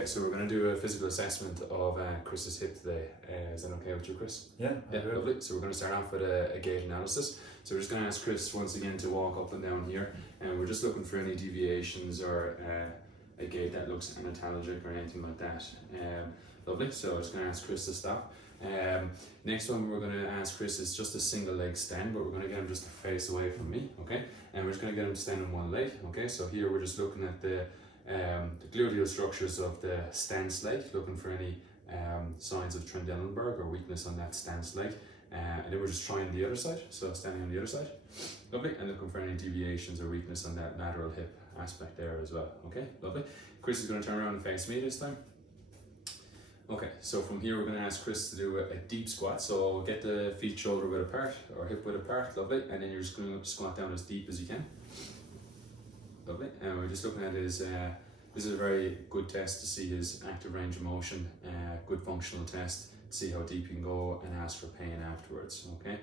Okay, so we're going to do a physical assessment of Chris's hip today. Is that okay with you, Chris? Yeah, Lovely. So we're going to start off with a gait analysis. So we're just going to ask Chris once again to walk up and down here, and we're just looking for any deviations or a gait that looks antalgic or anything like that. Lovely. So I'm just going to ask Chris to stop. Next one we're going to ask Chris is just a single leg stand, but we're going to get him just to face away from me, okay? And we're just going to get him to stand on one leg, okay? So here we're just looking at the gluteal structures of the stance leg, looking for any signs of Trendelenburg or weakness on that stance leg. And then we're just trying the other side, so standing on the other side. Lovely, and looking for any deviations or weakness on that lateral hip aspect there as well. Okay, lovely. Chris is going to turn around and face me this time. Okay, so from here we're going to ask Chris to do a deep squat. So get the feet shoulder width apart or hip width apart, lovely. And then you're just going to squat down as deep as you can. Lovely, and we're just looking at his, this is a very good test to see his active range of motion, good functional test, see how deep you can go and ask for pain afterwards, okay?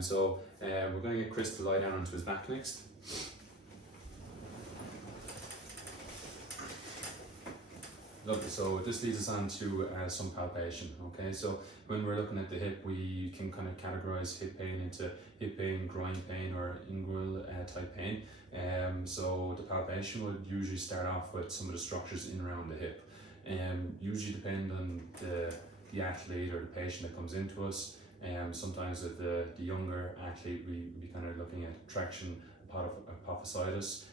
So we're going to get Chris to lie down onto his back next. Lovely, so this leads us on to some palpation, okay? So when we're looking at the hip, we can kind of categorize hip pain into hip pain, groin pain, or inguinal type pain. So the palpation would usually start off with some of the structures in around the hip. Usually depend on the athlete or the patient that comes into us. Sometimes with the younger athlete, we kind of looking at traction apophysitis.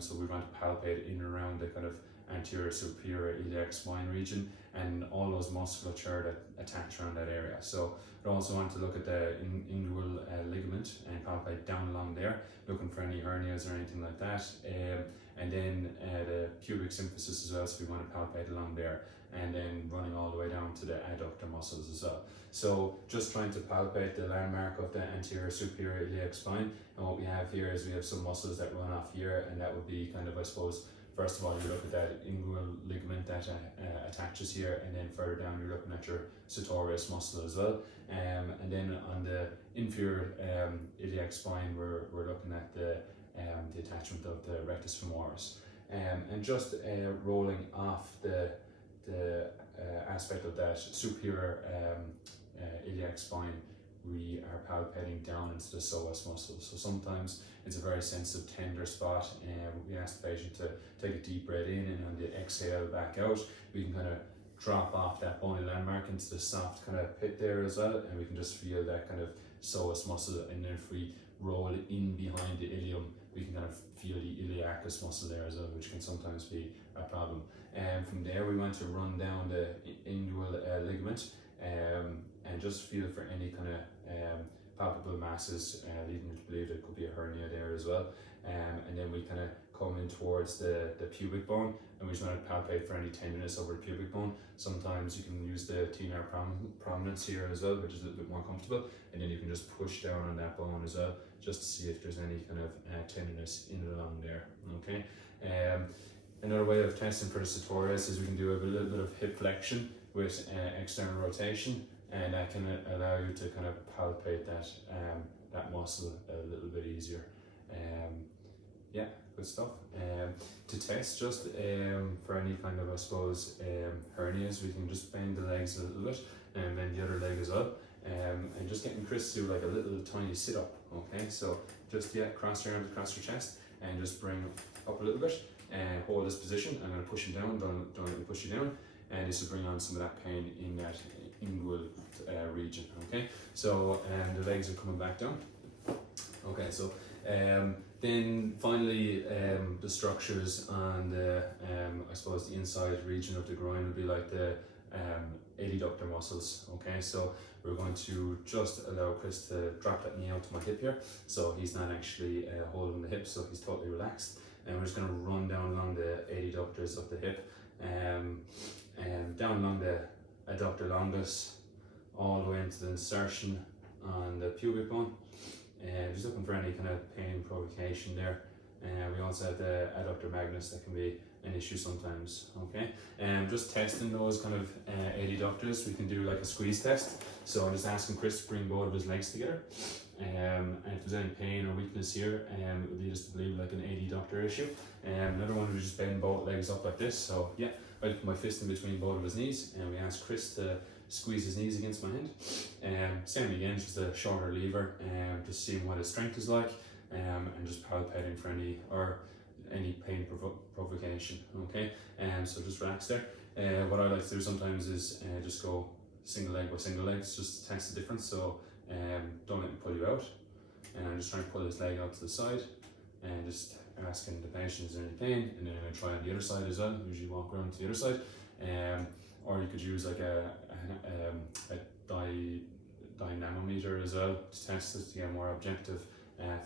So we want to palpate in and around the kind of anterior superior iliac spine region and all those musculature that attach around that area. So I also want to look at the inguinal ligament and palpate down along there, looking for any hernias or anything like that. And then the pubic symphysis as well, so we want to palpate along there, and then running all the way down to the adductor muscles as well. So just trying to palpate the landmark of the anterior superior iliac spine, and what we have here is we have some muscles that run off here, and that would be kind of, I suppose, first of all, you look at that inguinal ligament that attaches here, and then further down you're looking at your sartorius muscle as well. And then on the inferior iliac spine, we're looking at the attachment of the rectus femoris. And just rolling off the aspect of that superior iliac spine, we are palpating down into the psoas muscle. So sometimes it's a very sensitive, tender spot, and we ask the patient to take a deep breath in, and on the exhale back out, we can kind of drop off that bony landmark into the soft kind of pit there as well, and we can just feel that kind of psoas muscle. And then if we roll in behind the ilium, we can kind of feel the iliacus muscle there as well, which can sometimes be a problem. And from there, we want to run down the inguinal ligament and just feel for any kind of palpable masses, leading to believe there could be a hernia there as well. And then we kind of come in towards the pubic bone, and we just want to palpate for any tenderness over the pubic bone. Sometimes you can use the tenar prominence here as well, which is a little bit more comfortable, and then you can just push down on that bone as well, just to see if there's any kind of tenderness in and along there, okay? Another way of testing for the sartorius is we can do a little bit of hip flexion with external rotation, and that can allow you to kind of palpate that muscle a little bit easier. Yeah, good stuff. To test just for any kind of, I suppose, hernias, we can just bend the legs a little bit and bend the other leg as well. And just getting Chris to do like a little tiny sit up, okay? So just, yeah, cross your arms across your chest and just bring up a little bit and hold this position. I'm going to push him down, don't let me push you down. And this will bring on some of that pain in that inguinal region, okay? So the legs are coming back down. Okay, so then finally the structures on the, I suppose the inside region of the groin would be like the adductor muscles, okay? So we're going to just allow Chris to drop that knee out to my hip here, so he's not actually holding the hip, so he's totally relaxed. And we're just going to run down along the adductors of the hip, and down along the adductor longus, all the way into the insertion on the pubic bone, and just looking for any kind of pain provocation there. And we also have the adductor magnus that can be an issue sometimes, okay? And just testing those kind of adductors, we can do like a squeeze test. So I'm just asking Chris to bring both of his legs together. And if there's any pain or weakness here, it would lead us to believe like an adductor issue. Another one, we just bend both legs up like this. So yeah, I put my fist in between both of his knees, and we ask Chris to squeeze his knees against my hand. Same again, just a shorter lever, just seeing what his strength is like, and just palpating for any pain provocation. Okay, so just relax there. What I like to do sometimes is just go single leg by single leg, just to test the difference. So don't let me pull you out, and I'm just trying to pull his leg out to the side, and just asking the patient is there any pain, and then I'm going to try on the other side as well. Usually walk around to the other side, or you could use like a dynamometer as well to test it to get more objective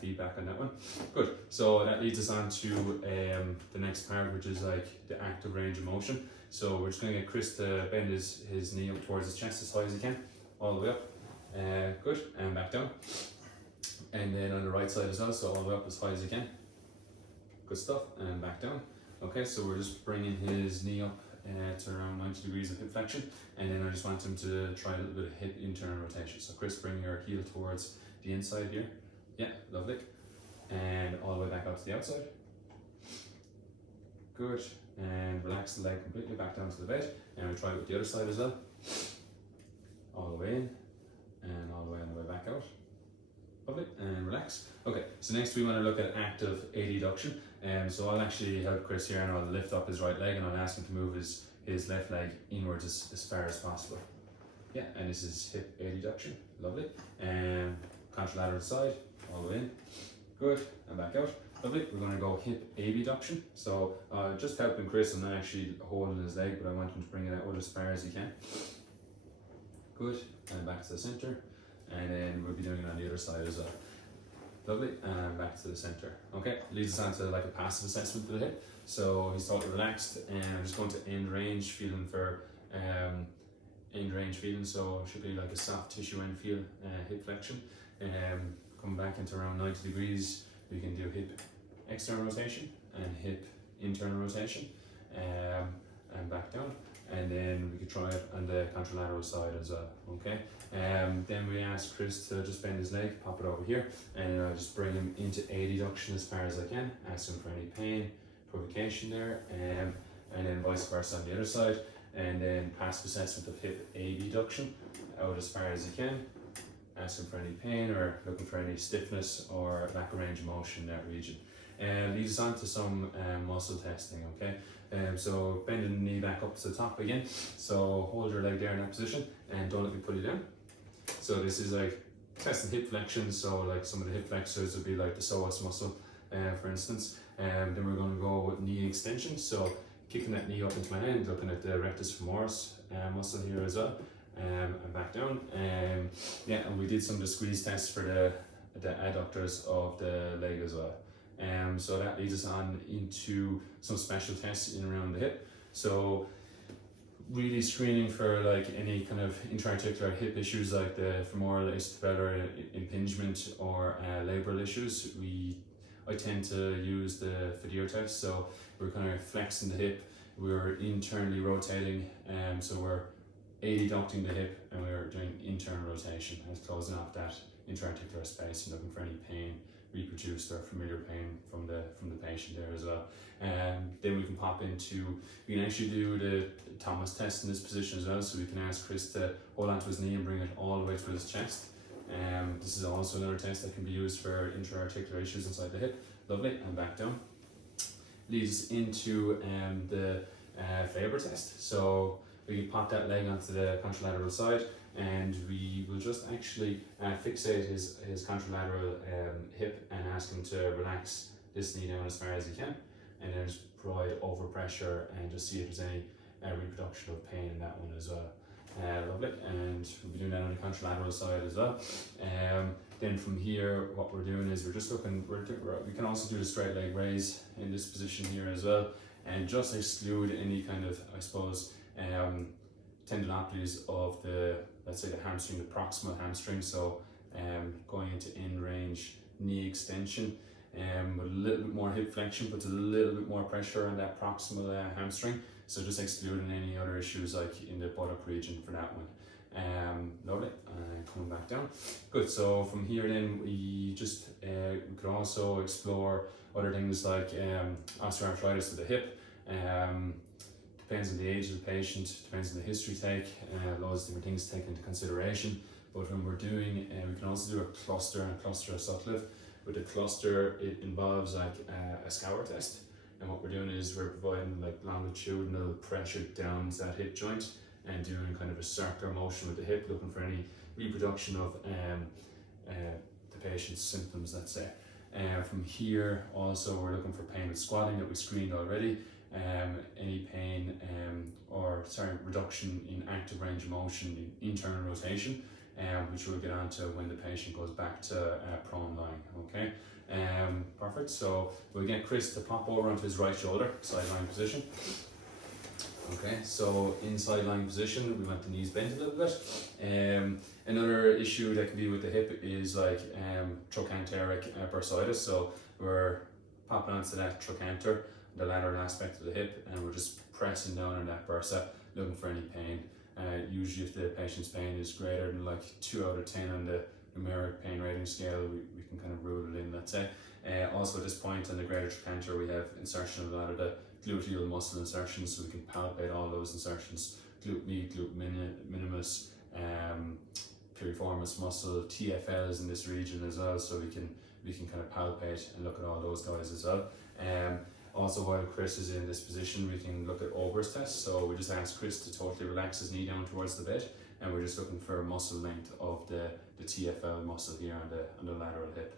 feedback on that one. Good. So that leads us on to the next part, which is like the active range of motion. So we're just going to get Chris to bend his knee up towards his chest as high as he can, all the way up. Good, and back down. And then on the right side as well, so all the way up as high as you can. Good stuff, and back down. Okay, so we're just bringing his knee up to around 90 degrees of hip flexion, and then I just want him to try a little bit of hip internal rotation. So Chris, bring your heel towards the inside here. Yeah, lovely. And all the way back out to the outside. Good, and relax the leg completely back down to the bed, and we'll try it with the other side as well. All the way in, and all the way on the way back out. Lovely, and relax. Okay, so next we want to look at active adduction. So I'll actually help Chris here, and I'll lift up his right leg, and I'll ask him to move his left leg inwards as far as possible. Yeah, and this is hip adduction. Lovely. And contralateral side, all the way in. Good, and back out. Lovely. We're going to go hip abduction. So just helping Chris, I'm not actually holding his leg, but I want him to bring it out as far as he can. Good, and back to the center. And then we'll be doing it on the other side as well. Lovely, and back to the center. Okay, leads us on to like a passive assessment of the hip. So he's totally relaxed, and I'm just going to end range feeling for end range feeling. So it should be like a soft tissue end feel, hip flexion. Come back into around 90 degrees. We can do hip external rotation and hip internal rotation, and back down. And then we could try it on the contralateral side as well. Okay. Then we ask Chris to just bend his leg, pop it over here, and I'll just bring him into adduction as far as I can. Ask him for any pain, provocation there, and then vice versa on the other side. And then passive assessment of hip abduction, out as far as you can. Ask him for any pain or looking for any stiffness or lack of range of motion in that region. And leads us on to some muscle testing. Okay. So bending the knee back up to the top again. So hold your leg there in that position, and don't let me pull you down. So this is like testing hip flexion. So like some of the hip flexors would be like the psoas muscle, for instance. Then we're going to go with knee extension. So kicking that knee up into my hand, looking at the rectus femoris muscle here as well, and back down. Yeah, and we did some of the squeeze tests for the adductors of the leg as well. So that leads us on into some special tests in around the hip. So really screening for like any kind of intra-articular hip issues like the femoral acetabular impingement or labral issues. I tend to use the Fedor test. So we're kind of flexing the hip, we're internally rotating, so we're adducting the hip, and we're doing internal rotation and closing off that intra-articular space and looking for any pain, reproduced or familiar pain from the patient there as well. Then we can pop into, we can actually do the Thomas test in this position as well. So we can ask Chris to hold onto his knee and bring it all the way to his chest. This is also another test that can be used for intra-articular issues inside the hip. Lovely, and back down. Leads us into the Faber test. So we can pop that leg onto the contralateral side, and we will just actually fixate his contralateral hip and ask him to relax this knee down as far as he can, and then just provide overpressure and just see if there's any reproduction of pain in that one as well. Lovely, and we'll be doing that on the contralateral side as well. Then from here, what we're doing is we're just looking, we can also do the straight leg raise in this position here as well, and just exclude any kind of, I suppose, tendinopathies of the, let's say the hamstring, the proximal hamstring. So going into in range knee extension, with a little bit more hip flexion, puts a little bit more pressure on that proximal hamstring. So just excluding any other issues like in the buttock region for that one. Lovely, coming back down. Good, so from here then we just, we could also explore other things like osteoarthritis of the hip, depends on the age of the patient, depends on the history take, loads of different things to take into consideration. But when we're doing, we can also do a cluster and cluster of subtlev. With the cluster, it involves like a scour test. And what we're doing is we're providing like longitudinal pressure down to that hip joint and doing kind of a circular motion with the hip, looking for any reproduction of the patient's symptoms, let's say. From here, also, we're looking for pain with squatting that we screened already. Any pain reduction in active range of motion in internal rotation, which we'll get onto when the patient goes back to prone lying. Okay, perfect. So we'll get Chris to pop over onto his right shoulder, side lying position. Okay, so in side lying position, we want the knees bent a little bit. Another issue that can be with the hip is like trochanteric bursitis. So we're popping onto that trochanter, the lateral aspect of the hip, and we're just pressing down on that bursa, looking for any pain. Usually if the patient's pain is greater than like 2 out of 10 on the numeric pain rating scale, we can kind of rule it in, let's say. Also at this point on the greater trochanter, we have insertion of a lot of the gluteal muscle insertions, so we can palpate all those insertions, glute med, glute minimus, piriformis muscle, TFLs in this region as well, so we can kind of palpate and look at all those guys as well. Also, while Chris is in this position, we can look at Ober's test. So we just ask Chris to totally relax his knee down towards the bed, and we're just looking for muscle length of the TFL muscle here on the lateral hip.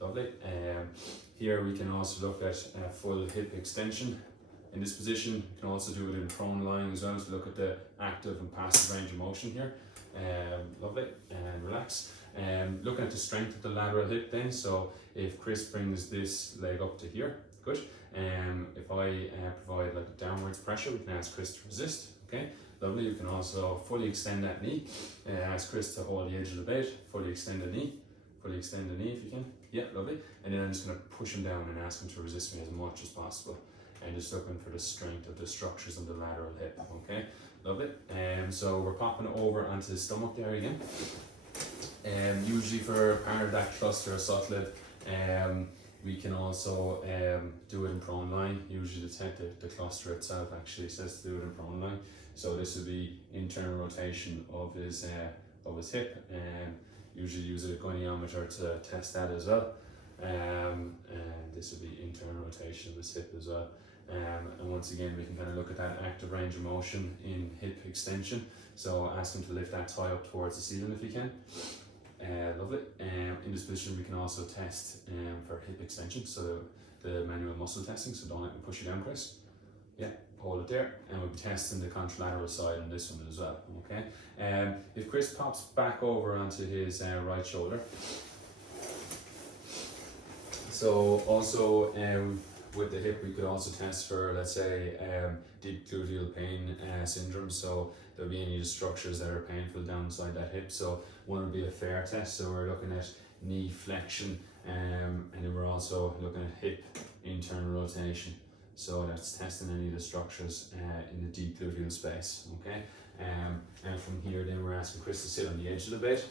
Lovely. Here we can also look at full hip extension. In this position, you can also do it in prone lying as well to look at the active and passive range of motion here. Lovely, and relax. Looking at the strength of the lateral hip then, so if Chris brings this leg up to here, good. If I provide like a downwards pressure, we can ask Chris to resist, okay? Lovely, you can also fully extend that knee. Ask Chris to hold the edge of the bed, fully extend the knee if you can. Yeah, lovely. And then I'm just going to push him down and ask him to resist me as much as possible. And just looking for the strength of the structures on the lateral hip, okay? Lovely. So we're popping over onto the stomach there again. Usually for part of that cluster of subtlev, we can also do it in prone lying. Usually the cluster itself actually says to do it in prone lying. So this would be internal rotation of his hip, and usually use a goniometer to test that as well. And this would be internal rotation of his hip as well. And once again, we can kind of look at that active range of motion in hip extension. So ask him to lift that thigh up towards the ceiling if he can. Lovely. In this position, we can also test for hip extension, so the manual muscle testing. So don't let me push you down, Chris. Yeah, hold it there, and we'll be testing the contralateral side on this one as well. Okay. If Chris pops back over onto his right shoulder. So also with the hip, we could also test for, let's say, deep gluteal pain syndrome. So there'll be any structures that are painful down inside that hip. So one would be a FAIR test. So we're looking at knee flexion, and then we're also looking at hip internal rotation. So that's testing any of the structures in the deep gluteal space. Okay. And from here, then we're asking Chris to sit on the edge of the bed.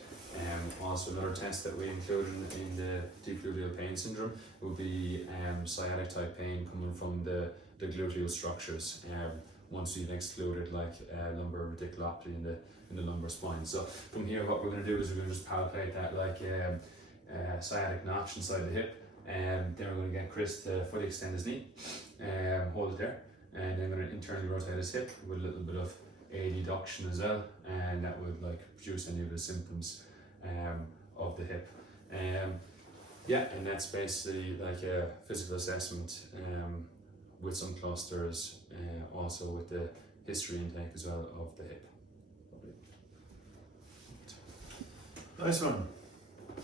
Also another test that we included in the deep gluteal pain syndrome would be sciatic type pain coming from the gluteal structures. Once we've excluded like lumbar radiculopathy in the lumbar spine. So from here, what we're going to do is we're going to just palpate that like sciatic notch inside the hip, and then we're going to get Chris to fully extend his knee, hold it there, and then we're going to internally rotate his hip with a little bit of adduction as well, and that would like produce any of the symptoms of the hip. Yeah, and that's basically like a physical assessment with some clusters, also with the history intake as well of the hip. Nice one.